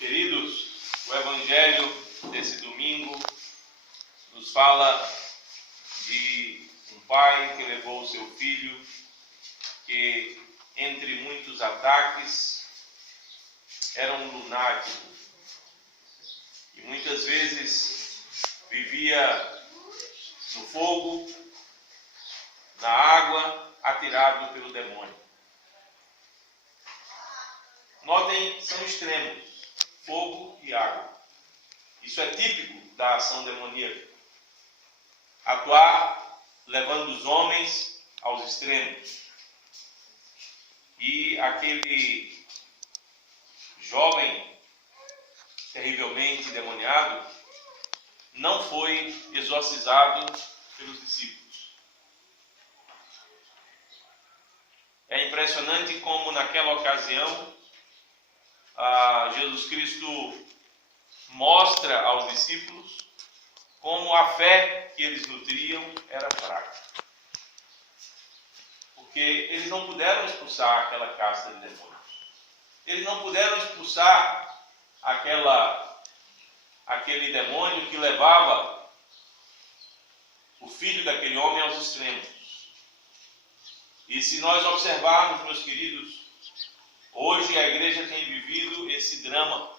Queridos, o Evangelho desse domingo nos fala de um pai que levou o seu filho, que entre muitos ataques era um lunático e muitas vezes vivia no fogo, na água, atirado pelo demônio. Notem, são extremos, fogo e água. Isso é típico da ação demoníaca. Atuar levando os homens aos extremos. E aquele jovem terrivelmente endemoniado não foi exorcizado pelos discípulos. É impressionante como naquela ocasião Jesus Cristo mostra aos discípulos como a fé que eles nutriam era fraca. Porque eles não puderam expulsar aquela casta de demônios. Eles não puderam expulsar aquele demônio que levava o filho daquele homem aos extremos. E se nós observarmos, meus queridos, hoje a igreja tem vivido esse drama.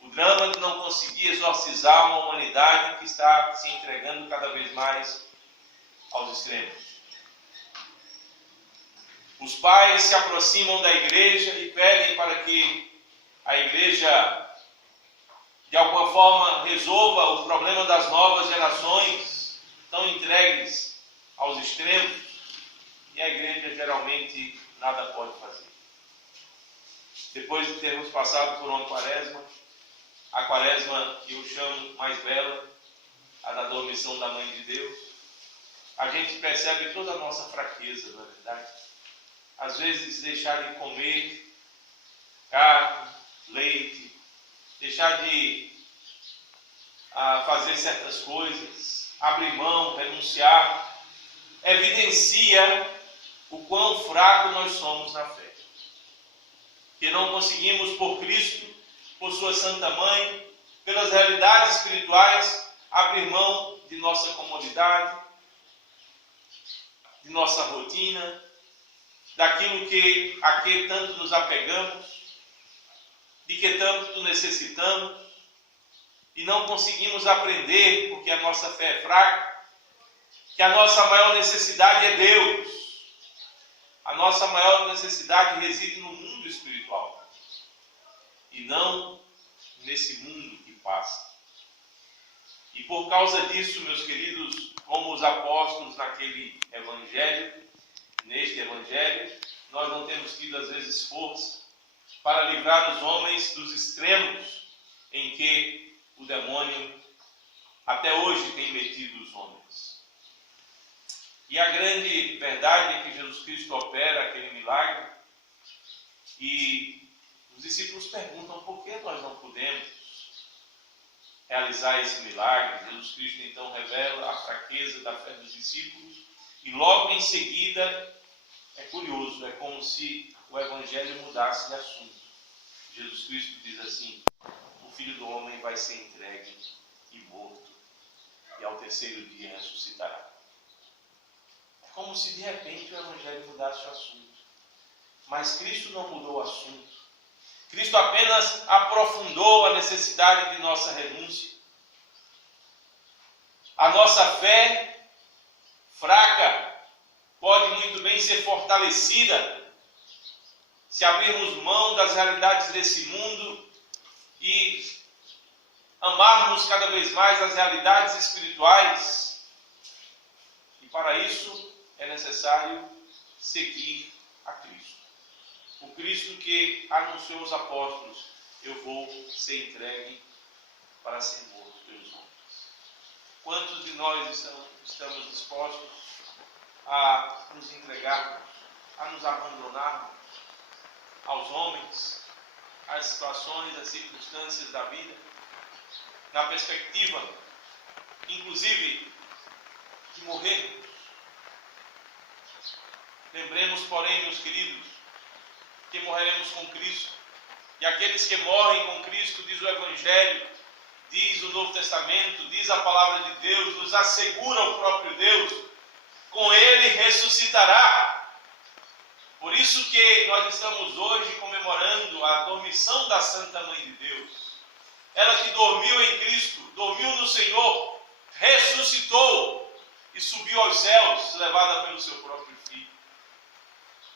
O drama de não conseguir exorcizar uma humanidade que está se entregando cada vez mais aos extremos. Os pais se aproximam da igreja e pedem para que a igreja, de alguma forma, resolva o problema das novas gerações tão entregues aos extremos, e a igreja geralmente nada pode fazer. Depois de termos passado por uma quaresma, a quaresma que eu chamo mais bela, a da dormição da Mãe de Deus, a gente percebe toda a nossa fraqueza, na verdade. Às vezes deixar de comer carne, leite, deixar de fazer certas coisas, abrir mão, renunciar, evidencia o quão fraco nós somos na fé. Que não conseguimos por Cristo, por sua Santa Mãe, pelas realidades espirituais, abrir mão de nossa comodidade, de nossa rotina, daquilo a que tanto nos apegamos, de que tanto necessitamos, e não conseguimos aprender, porque a nossa fé é fraca, que a nossa maior necessidade é Deus. A nossa maior necessidade reside no mundo espiritual e não nesse mundo que passa. E por causa disso, meus queridos, como os apóstolos neste evangelho, nós não temos tido às vezes força para livrar os homens dos extremos em que o demônio até hoje tem metido os homens. E a grande verdade é que Jesus Cristo opera aquele milagre e os discípulos perguntam por que nós não podemos realizar esse milagre. Jesus Cristo então revela a fraqueza da fé dos discípulos e logo em seguida, é curioso, é como se o Evangelho mudasse de assunto. Jesus Cristo diz assim: o Filho do Homem vai ser entregue e morto, e ao terceiro dia ressuscitará. É como se de repente o Evangelho mudasse o assunto. Mas Cristo não mudou o assunto. Cristo apenas aprofundou a necessidade de nossa renúncia. A nossa fé fraca pode muito bem ser fortalecida se abrirmos mão das realidades desse mundo e amarmos cada vez mais as realidades espirituais. E para isso é necessário seguir a Cristo. O Cristo que anunciou aos apóstolos: eu vou ser entregue para ser morto pelos homens. Quantos de nós estamos dispostos a nos entregarmos, a nos abandonarmos aos homens, às situações, às circunstâncias da vida, na perspectiva, inclusive, de morrer? Lembremos, porém, meus queridos, que morreremos com Cristo E aqueles que morrem com Cristo, diz o Evangelho, diz o Novo Testamento, diz a palavra de Deus, nos assegura o próprio Deus, com Ele ressuscitará. Por isso que nós estamos hoje comemorando a dormição da Santa Mãe de Deus. Ela que dormiu em Cristo, dormiu no Senhor, ressuscitou e subiu aos céus, levada pelo seu próprio Filho.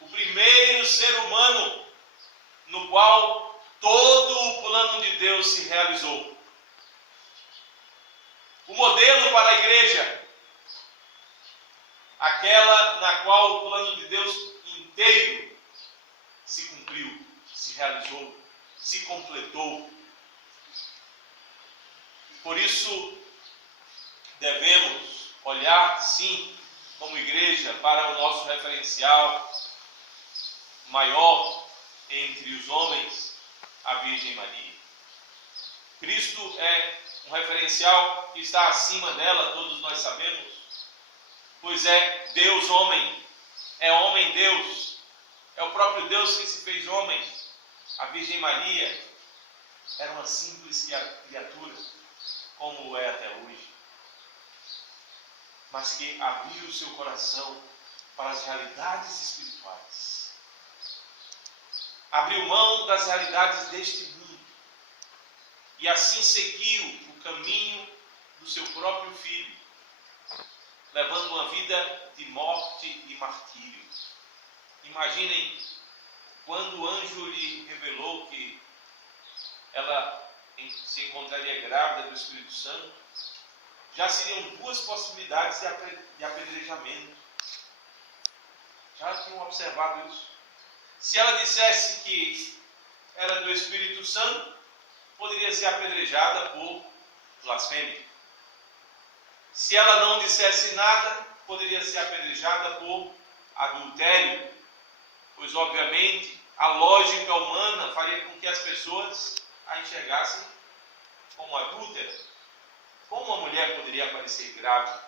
O primeiro ser humano no qual todo o plano de Deus se realizou. O modelo para a igreja, aquela na qual o plano de Deus inteiro se cumpriu, se realizou, se completou. Por isso, devemos olhar, sim, como igreja, para o nosso referencial maior entre os homens, a Virgem Maria. Cristo é um referencial que está acima dela, todos nós sabemos, pois é Deus homem, é homem Deus, é o próprio Deus que se fez homem. A Virgem Maria era uma simples criatura, como é até hoje, mas que abriu o seu coração para as realidades espirituais. Abriu mão das realidades deste mundo e assim seguiu o caminho do seu próprio Filho, levando uma vida de morte e martírio. Imaginem quando o anjo lhe revelou que ela se encontraria grávida do Espírito Santo, já seriam duas possibilidades de apedrejamento. Já tinham observado isso? Se ela dissesse que era do Espírito Santo, poderia ser apedrejada por blasfêmia. Se ela não dissesse nada, poderia ser apedrejada por adultério, pois obviamente a lógica humana faria com que as pessoas a enxergassem como adúltera. Como uma mulher poderia aparecer grávida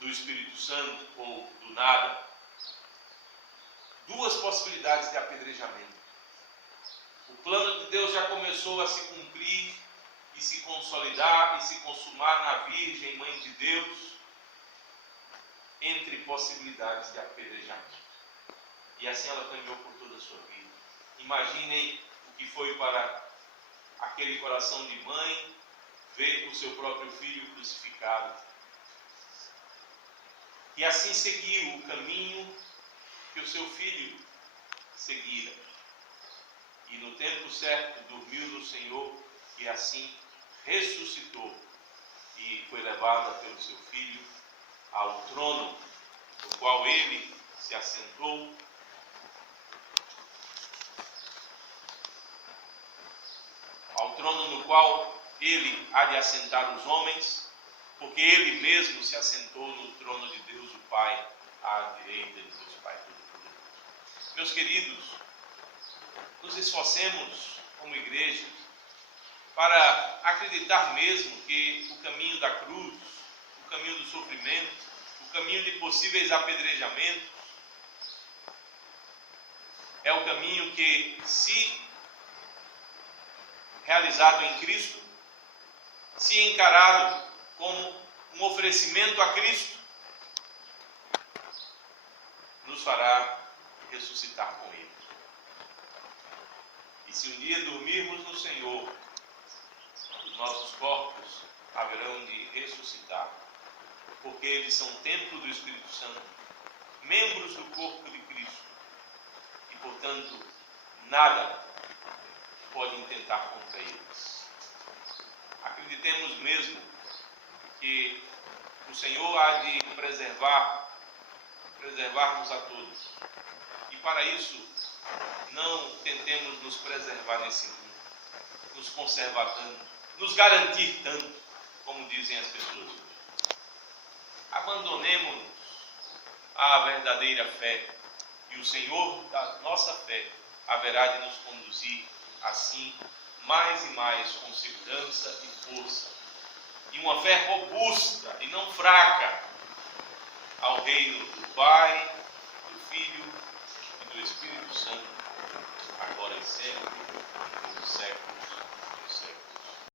do Espírito Santo ou do nada? Duas possibilidades de apedrejamento. O plano de Deus já começou a se cumprir e se consolidar e se consumar na Virgem Mãe de Deus, entre possibilidades de apedrejamento. E assim ela caminhou por toda a sua vida. Imaginem o que foi para aquele coração de mãe ver o seu próprio filho crucificado. E assim seguiu o caminho que o seu filho seguira. E no tempo certo dormiu no Senhor e assim ressuscitou e foi levada pelo seu filho ao trono, no qual ele se assentou. Ao trono no qual ele há de assentar os homens, porque ele mesmo se assentou no trono de Deus o Pai, à direita de Deus Pai Todo-Poderoso. Meus queridos, nos esforcemos como igreja para acreditar mesmo que o caminho da cruz, o caminho do sofrimento, o caminho de possíveis apedrejamentos, é o caminho que, se realizado em Cristo, se encarado como um oferecimento a Cristo, nos fará ressuscitar com Ele. E se um dia dormirmos no Senhor, os nossos corpos haverão de ressuscitar, porque eles são templo do Espírito Santo, membros do corpo de Cristo, e portanto nada pode intentar contra eles. Acreditemos mesmo que o Senhor há de preservar-nos a todos. E para isso, não tentemos nos preservar nesse mundo, nos conservar tanto, nos garantir tanto, como dizem as pessoas hoje. Abandonemos-nos à verdadeira fé, e o Senhor da nossa fé haverá de nos conduzir assim, mais e mais, com segurança e força, e uma fé robusta e não fraca, ao reino do Pai, do Filho e do Espírito Santo. sempre, pelos séculos.